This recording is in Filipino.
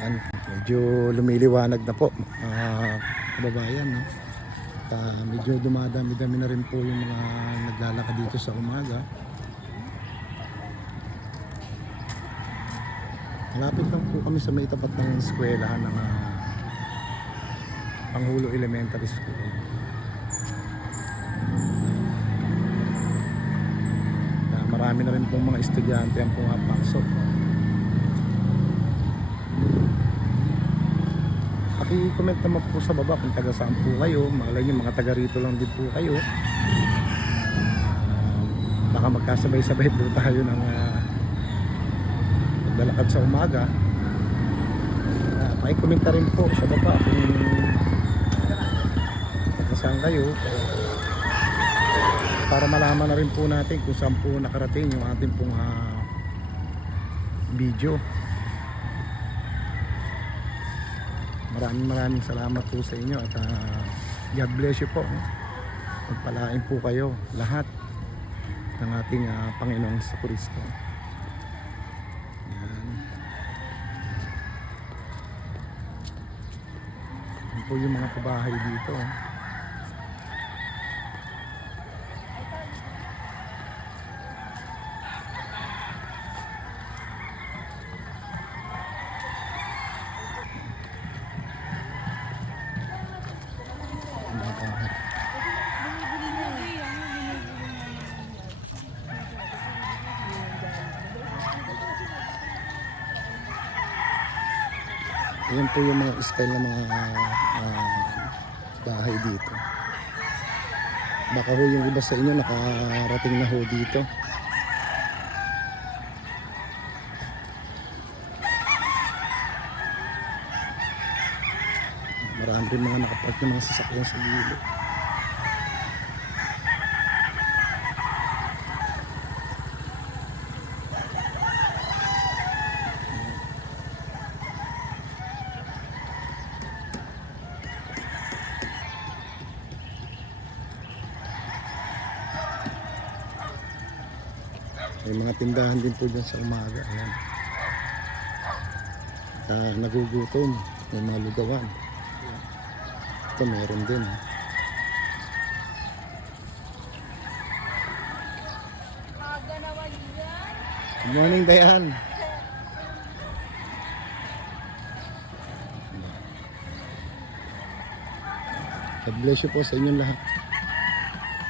Ayan, medyo lumiliwanag na po kababayan, no? Medyo dumadami-dami na rin po yung mga naglalakad dito sa umaga. Malapit lang po kami sa may tapat ng eskwelahan ng Pangulo Elementary School. Marami na rin pong mga estudyante ang pumapasok. Paki-comment naman po sa baba kung taga saan po kayo. Malay nyo mga taga rito lang din po kayo. Baka magkasabay-sabay po tayo ng paglalakad sa umaga. Paki-comment na rin po sa baba kung taga saan kayo, para malaman na rin po natin kung saan po nakarating yung ating pong video. Maraming salamat po sa inyo at God bless you po. Pagpalain po kayo lahat ng ating Panginoong Kristo. Yan. Yan po yung mga kabahay dito. Ayan po yung mga style ng mga bahay dito. Baka ho yung iba sa inyo nakarating na ho dito. Marami rin mga nakapark ng mga sasakyan sa gilid. May mga tindahan din po dyan sa umaga. Ayan. Nagugutom. May mga lugawan. Ayan. Ito meron din. Good morning, Dayan. God bless you po sa inyong lahat.